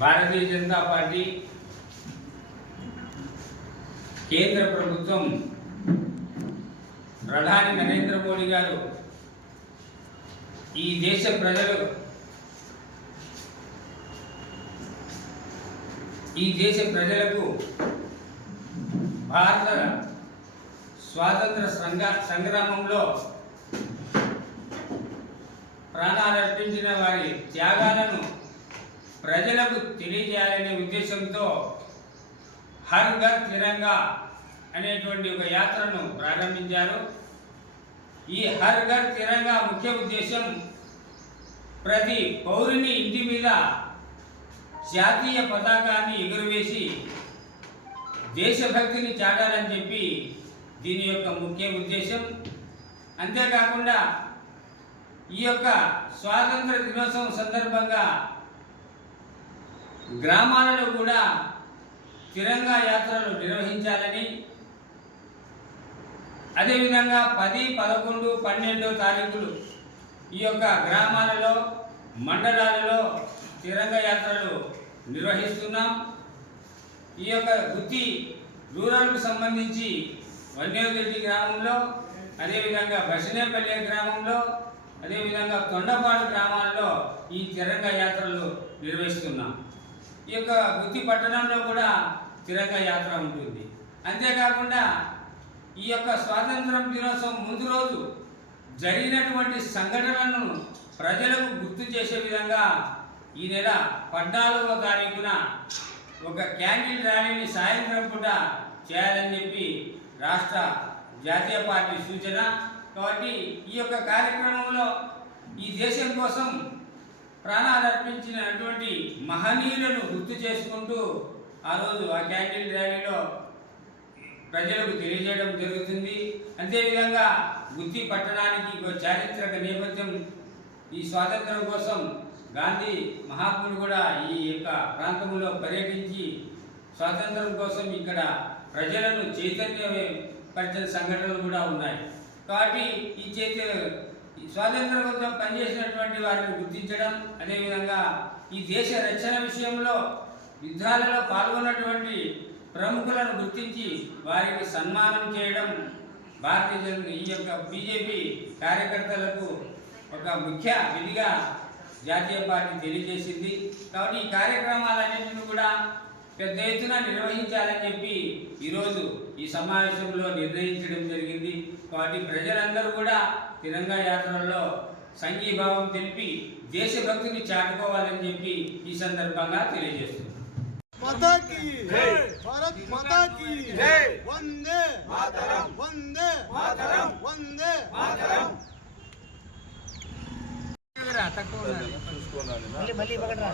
Bharatiya Janata party కేంద్ర ప్రభుత్వం ప్రధాని నరేంద్ర మోడీ గారు ఈ దేశ ప్రజలు ఈ దేశ ప్రజలకు భారత స్వాతంత్ర సంఘ సంగ్రామంలో ప్రాణాలర్పించిన వారి త్యాగాలను ప్రజలకు తెలియజేయాలనే ఉద్దేశంతో హర్ ఘర్ తిరంగా అనేటువంటి ఒక యాత్రను ప్రారంభించారు. ఈ హర్ ఘర్ తిరంగా ముఖ్య ఉద్దేశం ప్రతి పౌరుని ఇంటి మీద జాతీయ పతాకాన్ని ఎగురవేసి దేశభక్తిని చాటాలని చెప్పి దీని యొక్క ముఖ్య ఉద్దేశం. అంతేకాకుండా ఈ యొక్క స్వాతంత్ర దినోత్సవం సందర్భంగా గ్రామాలలో కూడా తిరంగా యాత్రలు నిర్వహించాలని అదేవిధంగా పది పదకొండు పన్నెండో తారీఖులు ఈ యొక్క గ్రామాలలో మండలాలలో తిరంగ యాత్రలు నిర్వహిస్తున్నాం. ఈ యొక్క గుత్తి రూరల్కు సంబంధించి వన్నేరెడ్డి గ్రామంలో అదేవిధంగా బసినేపల్లి గ్రామంలో అదేవిధంగా తొండపాడు గ్రామాల్లో ఈ తిరంగ యాత్రలు నిర్వహిస్తున్నాం. ఈ యొక్క గుత్తి పట్టణంలో కూడా తిరంగ యాత్ర ఉంటుంది. అంతేకాకుండా ఈ యొక్క స్వాతంత్రం దినోత్సవం ముందు రోజు జరిగినటువంటి సంఘటనలను ప్రజలకు గుర్తు చేసే విధంగా ఈ నెల పద్నాలుగో తారీఖున ఒక క్యాండిల్ ర్యాలీని సాయంత్రం పూట చేయాలని చెప్పి రాష్ట్ర జాతీయ పార్టీ సూచన. కాబట్టి ఈ యొక్క కార్యక్రమంలో ఈ దేశం కోసం ప్రాణాలు అర్పించినటువంటి మహనీయులను గుర్తు చేసుకుంటూ ఆ రోజు ఆ క్యాండిల్ ర్యాలీలో ప్రజలకు తెలియజేయడం జరుగుతుంది. అంతేవిధంగా బుద్ధి పట్టణానికి ఒక చారిత్రక నేపథ్యం ఈ స్వాతంత్రం కోసం గాంధీ మహాత్ముడు కూడా ఈ యొక్క ప్రాంతంలో పర్యటించి స్వాతంత్రం కోసం ఇక్కడ ప్రజలను చైతన్యపరిచిన సంఘటనలు కూడా ఉన్నాయి. కాబట్టి ఈ చైతన్య స్వాతంత్రం కోసం పనిచేసినటువంటి వారిని గుర్తించడం అదేవిధంగా ఈ దేశ రక్షణ విషయంలో యుద్ధాలలో పాల్గొన్నటువంటి ప్రముఖులను గుర్తించి వారికి సన్మానం చేయడం భారతీయ జన ఈ యొక్క బీజేపీ కార్యకర్తలకు ఒక ముఖ్య విధిగా జాతీయ పార్టీ తెలియజేసింది. కాబట్టి ఈ కార్యక్రమాలన్నింటినీ కూడా పెద్ద ఎత్తున నిర్వహించాలని చెప్పి ఈరోజు ఈ సమావేశంలో నిర్ణయించడం జరిగింది. కాబట్టి ప్రజలందరూ కూడా తిరంగా యాత్రల్లో సంఘీభావం తెలిపి దేశభక్తిని చాటుకోవాలని చెప్పి ఈ సందర్భంగా తెలియజేస్తుంది माता की। जय। वंदे। मातरम। वंदे। मातरम। वंदे। मातरम। आता कोण आले भले भले बघा